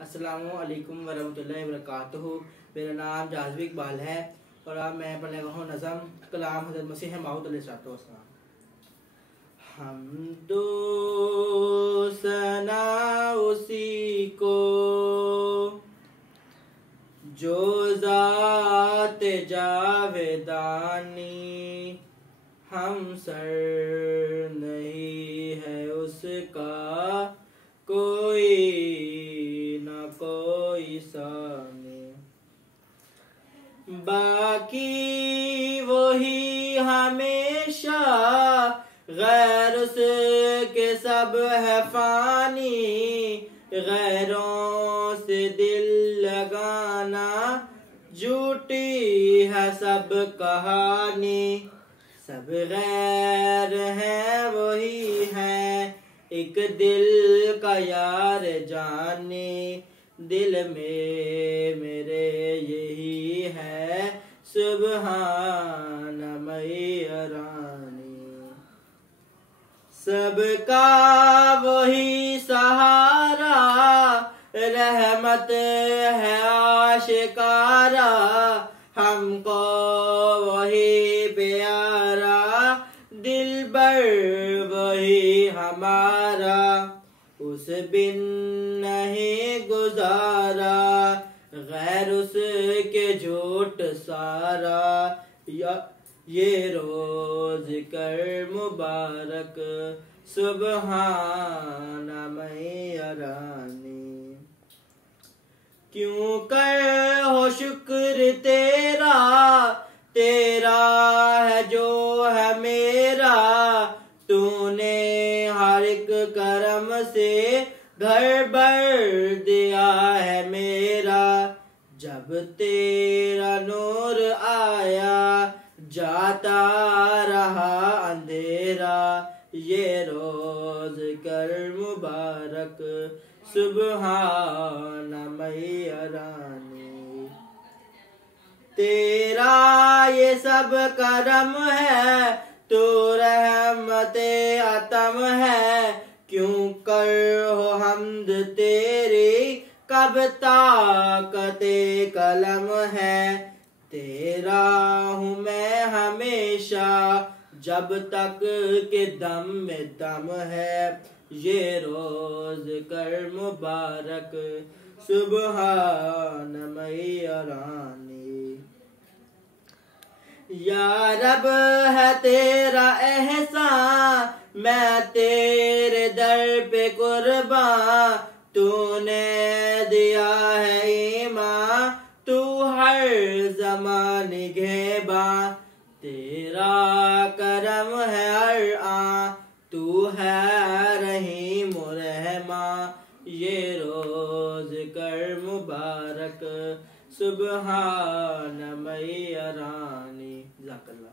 अस्सलामु अलैकुम वरहमतुल्लाहि वबरकातुहू। मेरा नाम जाज़िब इकबाल है और अब मैं पढ़ने लगा हूँ नज़म कलाम हज़रत मसीह मऊद अलैहिस्सलाम। हम तो सना उसी को जो ज़ात जावेदानी, हम सर नहीं है उसका कोई न कोई सानी। बाकी वही हमेशा गैर उसके सब है फानी, गैरों से दिल लगाना झूठी है सब कहानी। सब गैर है वही है एक दिल का यार जाने, दिल में मेरे यही है सुबहान मैरानी। सबका वही सहारा रहमत है आशिकारा, हमको वही प्यारा दिलबर वही हमारा। उस बिन नहीं गुजारा गैर उसके झूठ सारा, ये रोज कर मुबारक सुबहान मैरानी। क्यों कर हो शुक्र तेरा, तेरा है जो है मेरा, तूने हर एक करम से घर भर दिया है मेरा। जब तेरा नूर आया जाता रहा अंधेरा, ये रोज कर मुबारक सुबहान मैरानी। तेरा ये सब करम है तो रहमते अतम है, क्यों कर हो हमद तेरी कब ताकते कलम है। तेरा हूँ मैं हमेशा जब तक के दम में दम है, ये रोज कर मुबारक सुबहान मैरानी। या रब है तेरा एहसान मैं तेरे दर पे कुर्बान, तूने दिया है ईमान तू हर ज़माने घेबा। तेरा करम है हर आन तू है रहीम रहमान, ये रोज कर मुबारक सुबहान मैरानी। ज़ाकल्लाह।